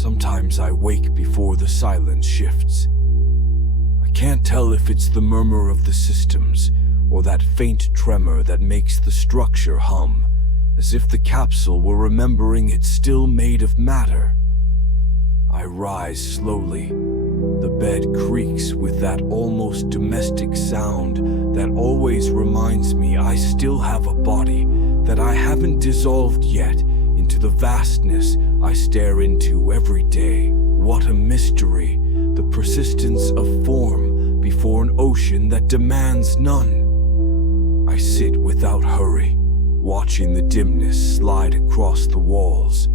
Sometimes I wake before the silence shifts. I can't tell if it's the murmur of the systems or that faint tremor that makes the structure hum, as if the capsule were remembering it's still made of matter. I rise slowly. The bed creaks with that almost domestic sound that always reminds me I still have a body, that I haven't dissolved yet into the vastness I stare into every day. What a mystery, the persistence of form before an ocean that demands none. I sit without hurry, watching the dimness slide across the walls.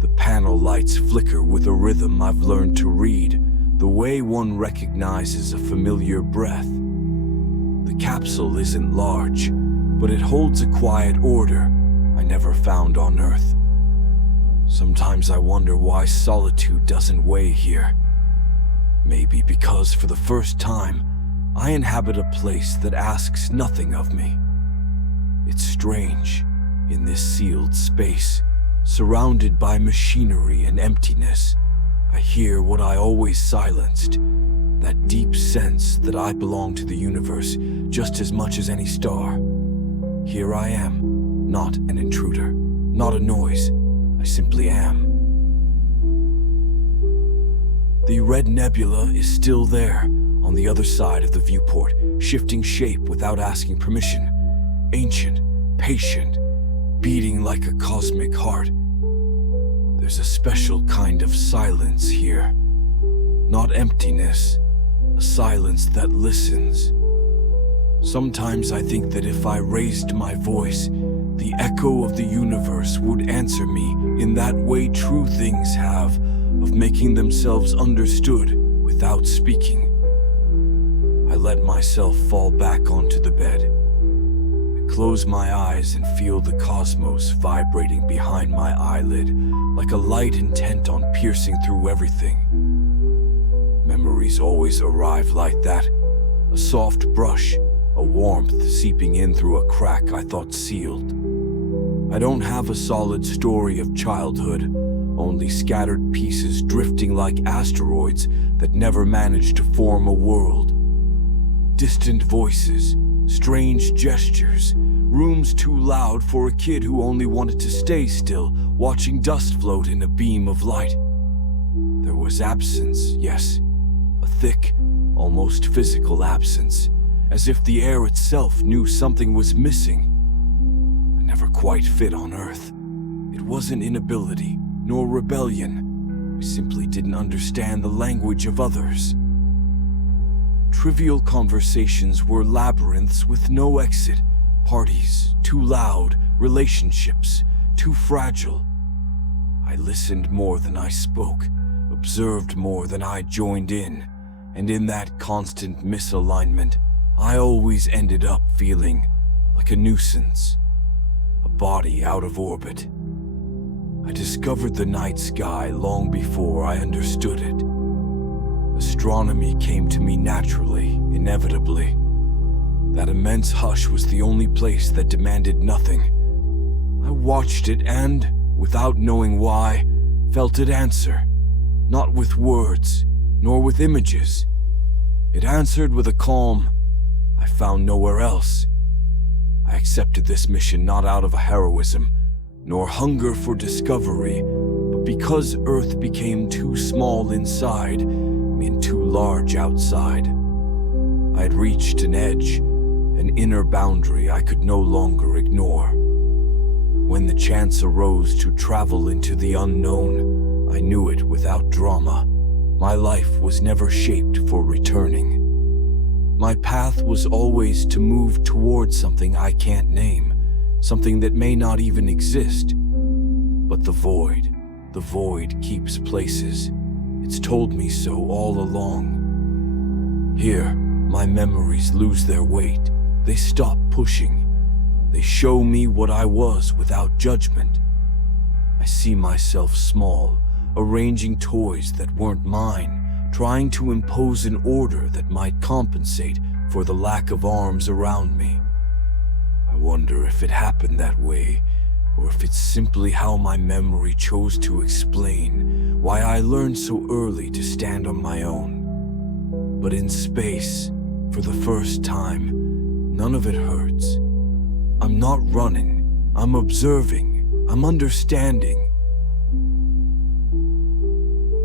The panel lights flicker with a rhythm I've learned to read, the way one recognizes a familiar breath. The capsule isn't large, but it holds a quiet order I never found on Earth. Sometimes I wonder why solitude doesn't weigh here. Maybe because for the first time, I inhabit a place that asks nothing of me. It's strange, in this sealed space, surrounded by machinery and emptiness, I hear what I always silenced, that deep sense that I belong to the universe just as much as any star. Here I am, not an intruder, not a noise, I simply am. The red nebula is still there, on the other side of the viewport, shifting shape without asking permission. Ancient, patient, beating like a cosmic heart. There's a special kind of silence here. Not emptiness, a silence that listens. Sometimes I think that if I raised my voice, the echo of the universe would answer me in that way true things have, of making themselves understood without speaking. I let myself fall back onto the bed. I close my eyes and feel the cosmos vibrating behind my eyelid, like a light intent on piercing through everything. Memories always arrive like that, a soft brush, a warmth seeping in through a crack I thought sealed. I don't have a solid story of childhood, only scattered pieces drifting like asteroids that never managed to form a world. Distant voices, strange gestures, rooms too loud for a kid who only wanted to stay still, watching dust float in a beam of light. There was absence, yes, a thick, almost physical absence, as if the air itself knew something was missing. I never quite fit on Earth. It wasn't inability, nor rebellion. I simply didn't understand the language of others. Trivial conversations were labyrinths with no exit, parties too loud, relationships too fragile. I listened more than I spoke, observed more than I joined in, and in that constant misalignment, I always ended up feeling like a nuisance, a body out of orbit. I discovered the night sky long before I understood it. Astronomy came to me naturally, inevitably. That immense hush was the only place that demanded nothing. I watched it and, without knowing why, felt it answer, not with words, nor with images. It answered with a calm I found nowhere else. I accepted this mission not out of a heroism, nor hunger for discovery, but because Earth became too small inside and too large outside. I had reached an edge, an inner boundary I could no longer ignore. When the chance arose to travel into the unknown, I knew it without drama. My life was never shaped for returning. My path was always to move towards something I can't name, something that may not even exist. But the void keeps places. It's told me so all along. Here, my memories lose their weight. They stop pushing. They show me what I was without judgment. I see myself small, arranging toys that weren't mine, trying to impose an order that might compensate for the lack of arms around me. I wonder if it happened that way, or if it's simply how my memory chose to explain why I learned so early to stand on my own. But in space, for the first time, none of it hurts. I'm not running, I'm observing, I'm understanding.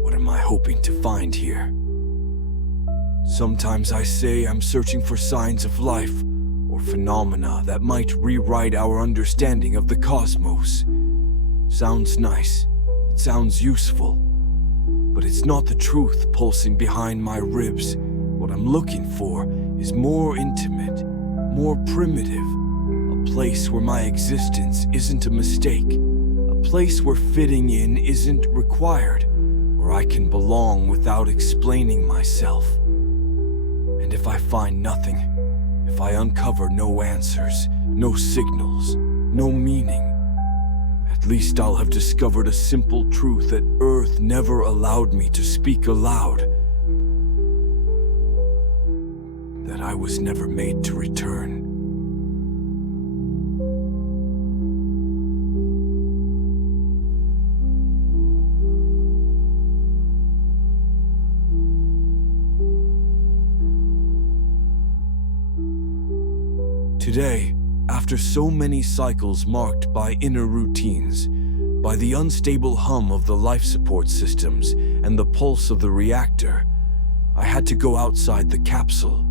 What am I hoping to find here? Sometimes I say I'm searching for signs of life or phenomena that might rewrite our understanding of the cosmos. Sounds nice, it sounds useful, but it's not the truth pulsing behind my ribs. What I'm looking for is more intimate, more primitive, a place where my existence isn't a mistake, a place where fitting in isn't required, where I can belong without explaining myself. And if I find nothing, if I uncover no answers, no signals, no meaning, at least I'll have discovered a simple truth that Earth never allowed me to speak aloud. That I was never made to return. Today, after so many cycles marked by inner routines, by the unstable hum of the life support systems and the pulse of the reactor, I had to go outside the capsule.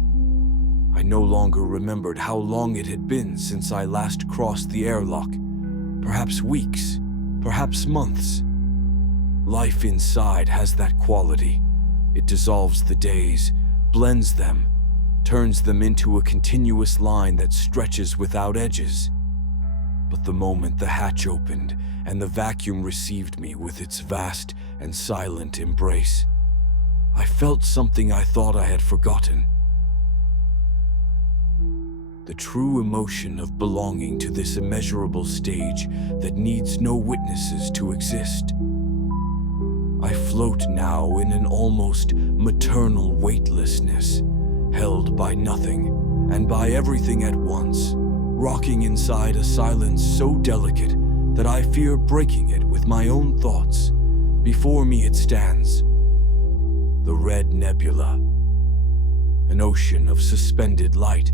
I no longer remembered how long it had been since I last crossed the airlock. Perhaps weeks, perhaps months. Life inside has that quality. It dissolves the days, blends them, turns them into a continuous line that stretches without edges. But the moment the hatch opened and the vacuum received me with its vast and silent embrace, I felt something I thought I had forgotten. The true emotion of belonging to this immeasurable stage that needs no witnesses to exist. I float now in an almost maternal weightlessness, held by nothing and by everything at once, rocking inside a silence so delicate that I fear breaking it with my own thoughts. Before me it stands, the red nebula, an ocean of suspended light,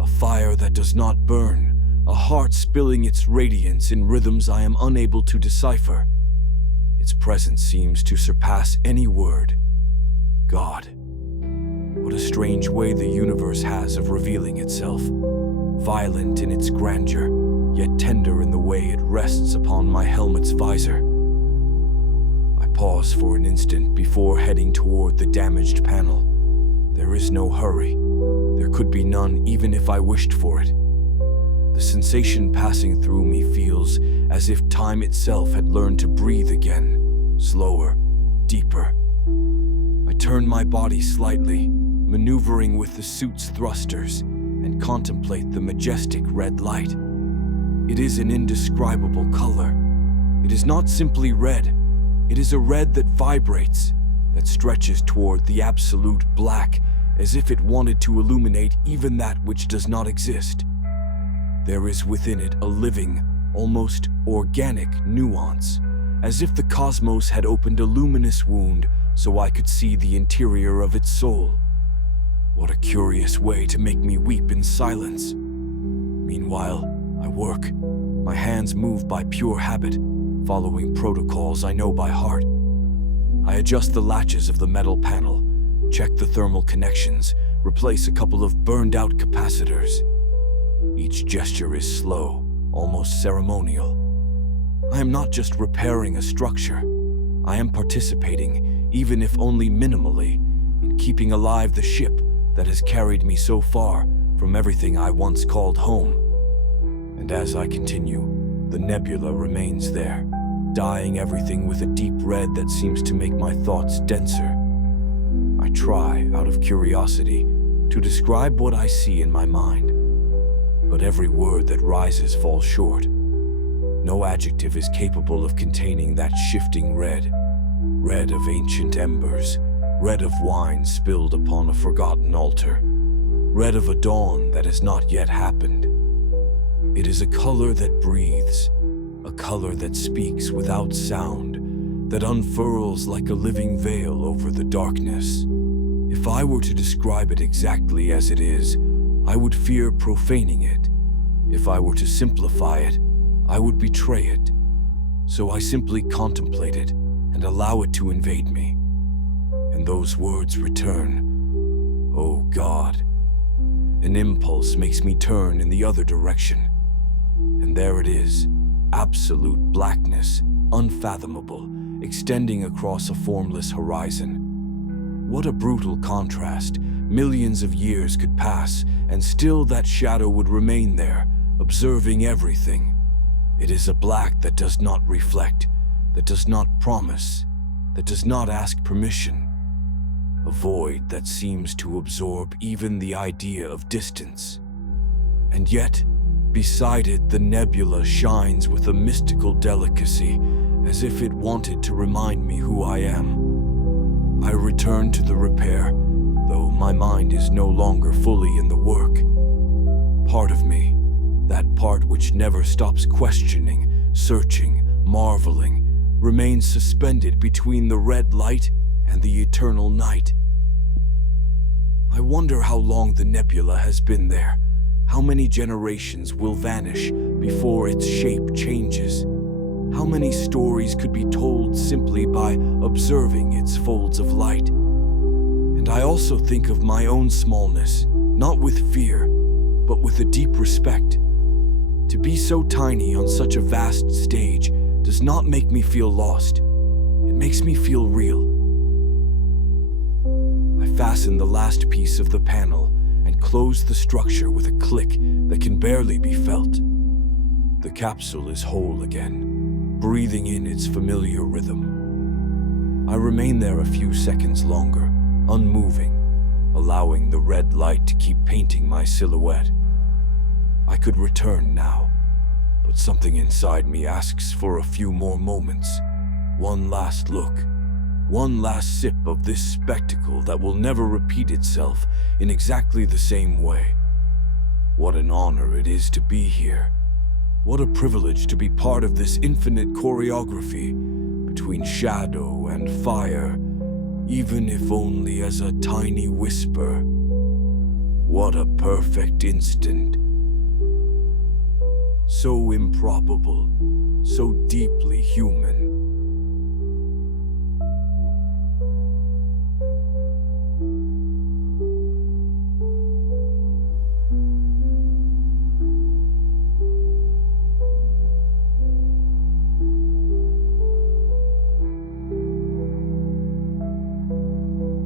a fire that does not burn, a heart spilling its radiance in rhythms I am unable to decipher. Its presence seems to surpass any word. God. What a strange way the universe has of revealing itself, violent in its grandeur, yet tender in the way it rests upon my helmet's visor. I pause for an instant before heading toward the damaged panel. There is no hurry. There could be none even if I wished for it. The sensation passing through me feels as if time itself had learned to breathe again, slower, deeper. I turn my body slightly, maneuvering with the suit's thrusters, and contemplate the majestic red light. It is an indescribable color. It is not simply red. It is a red that vibrates, that stretches toward the absolute black, as if it wanted to illuminate even that which does not exist. There is within it a living, almost organic nuance, as if the cosmos had opened a luminous wound so I could see the interior of its soul. What a curious way to make me weep in silence. Meanwhile, I work. My hands move by pure habit, following protocols I know by heart. I adjust the latches of the metal panel, check the thermal connections, replace a couple of burned-out capacitors. Each gesture is slow, almost ceremonial. I am not just repairing a structure. I am participating, even if only minimally, in keeping alive the ship that has carried me so far from everything I once called home. And as I continue, the nebula remains there, dyeing everything with a deep red that seems to make my thoughts denser. I try, out of curiosity, to describe what I see in my mind, but every word that rises falls short. No adjective is capable of containing that shifting red. Red of ancient embers, red of wine spilled upon a forgotten altar, red of a dawn that has not yet happened. It is a color that breathes, a color that speaks without sound, that unfurls like a living veil over the darkness. If I were to describe it exactly as it is, I would fear profaning it. If I were to simplify it, I would betray it. So I simply contemplate it and allow it to invade me. And those words return, "Oh God." An impulse makes me turn in the other direction. And there it is, absolute blackness, unfathomable, extending across a formless horizon. What a brutal contrast. Millions of years could pass, and still that shadow would remain there, observing everything. It is a black that does not reflect, that does not promise, that does not ask permission. A void that seems to absorb even the idea of distance. And yet, beside it, the nebula shines with a mystical delicacy, as if it wanted to remind me who I am. I return to the repair, though my mind is no longer fully in the work. Part of me, that part which never stops questioning, searching, marveling, remains suspended between the red light and the eternal night. I wonder how long the nebula has been there. How many generations will vanish before its shape changes? How many stories could be told simply by observing its folds of light? And I also think of my own smallness, not with fear, but with a deep respect. To be so tiny on such a vast stage does not make me feel lost. It makes me feel real. I fasten the last piece of the panel and close the structure with a click that can barely be felt. The capsule is whole again, breathing in its familiar rhythm. I remain there a few seconds longer, unmoving, allowing the red light to keep painting my silhouette. I could return now, but something inside me asks for a few more moments, one last look, one last sip of this spectacle that will never repeat itself in exactly the same way. What an honor it is to be here. What a privilege to be part of this infinite choreography between shadow and fire, even if only as a tiny whisper. What a perfect instant. So improbable, so deeply human.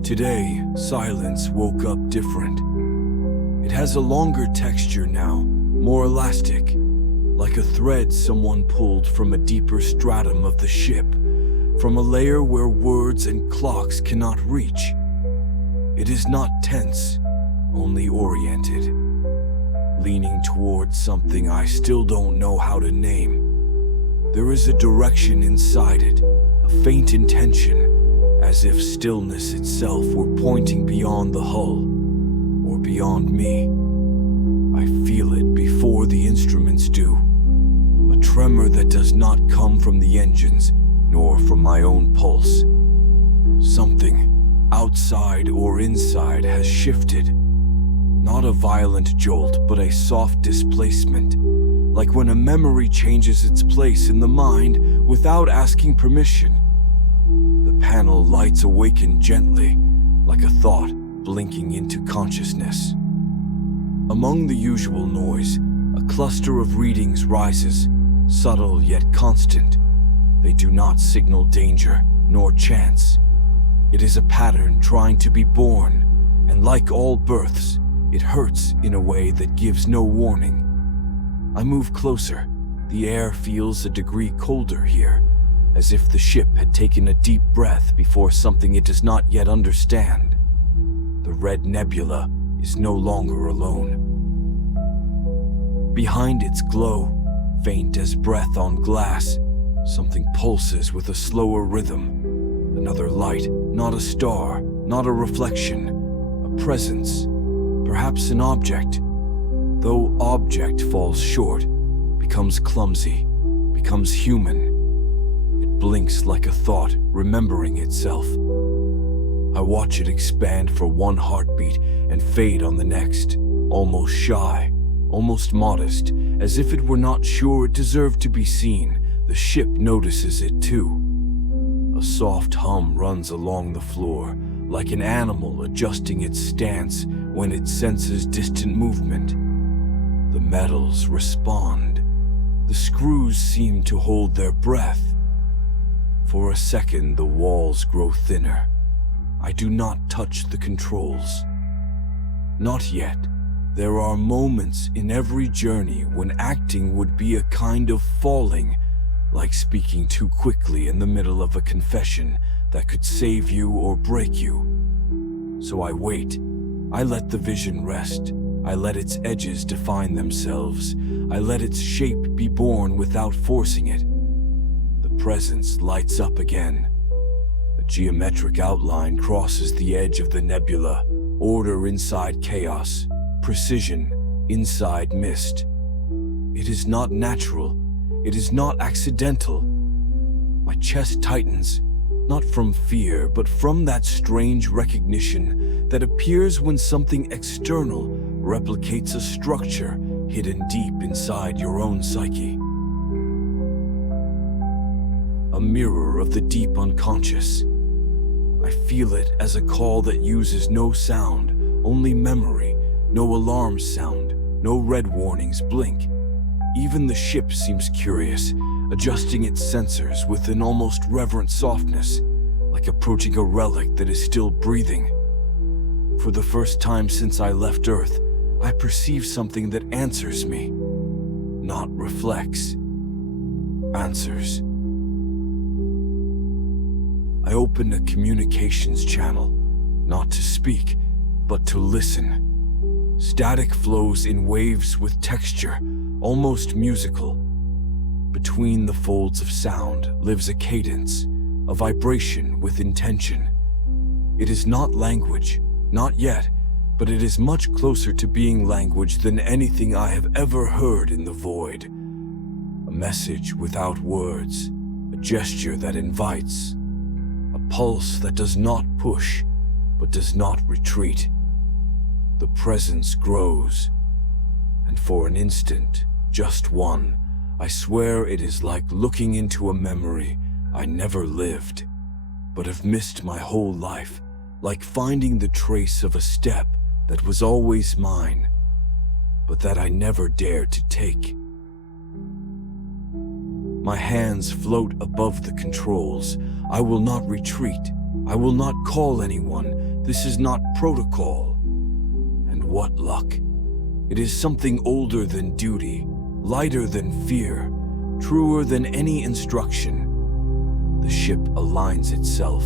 Today, silence woke up different. It has a longer texture now, more elastic, like a thread someone pulled from a deeper stratum of the ship, from a layer where words and clocks cannot reach. It is not tense, only oriented, leaning towards something I still don't know how to name. There is a direction inside it, a faint intention, as if stillness itself were pointing beyond the hull, or beyond me. I feel it before the instruments do, a tremor that does not come from the engines, nor from my own pulse. Something, outside or inside, has shifted. Not a violent jolt, but a soft displacement, like when a memory changes its place in the mind without asking permission. The panel lights awaken gently, like a thought blinking into consciousness. Among the usual noise, a cluster of readings rises, subtle yet constant. They do not signal danger, nor chance. It is a pattern trying to be born, and like all births, it hurts in a way that gives no warning. I move closer. The air feels a degree colder here, as if the ship had taken a deep breath before something it does not yet understand. The red nebula is no longer alone. Behind its glow, faint as breath on glass, something pulses with a slower rhythm. Another light, not a star, not a reflection, a presence, perhaps an object. Though object falls short, becomes clumsy, becomes human. It blinks like a thought remembering itself. I watch it expand for one heartbeat and fade on the next, almost shy, almost modest, as if it were not sure it deserved to be seen. The ship notices it too. A soft hum runs along the floor, like an animal adjusting its stance when it senses distant movement. The metals respond. The screws seem to hold their breath. For a second, the walls grow thinner. I do not touch the controls. Not yet. There are moments in every journey when acting would be a kind of falling, like speaking too quickly in the middle of a confession that could save you or break you. So I wait. I let the vision rest. I let its edges define themselves. I let its shape be born without forcing it. The presence lights up again. A geometric outline crosses the edge of the nebula, order inside chaos, precision inside mist. It is not natural. It is not accidental. My chest tightens, not from fear, but from that strange recognition that appears when something external replicates a structure hidden deep inside your own psyche. A mirror of the deep unconscious. I feel it as a call that uses no sound, only memory, no alarm sound, no red warnings blink. Even the ship seems curious, adjusting its sensors with an almost reverent softness, like approaching a relic that is still breathing. For the first time since I left Earth, I perceive something that answers me, not reflects. Answers. I open a communications channel, not to speak, but to listen. Static flows in waves with texture, almost musical. Between the folds of sound lives a cadence, a vibration with intention. It is not language, not yet, but it is much closer to being language than anything I have ever heard in the void. A message without words, a gesture that invites, a pulse that does not push, but does not retreat. The presence grows, and for an instant, just one, I swear it is like looking into a memory I never lived, but have missed my whole life, like finding the trace of a step that was always mine, but that I never dared to take. My hands float above the controls. I will not retreat. I will not call anyone. This is not protocol. And what luck. It is something older than duty, lighter than fear, truer than any instruction. The ship aligns itself.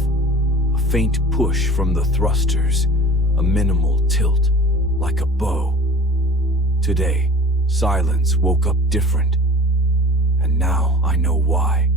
A faint push from the thrusters, a minimal tilt, like a bow. Today, silence woke up different, and now I know why.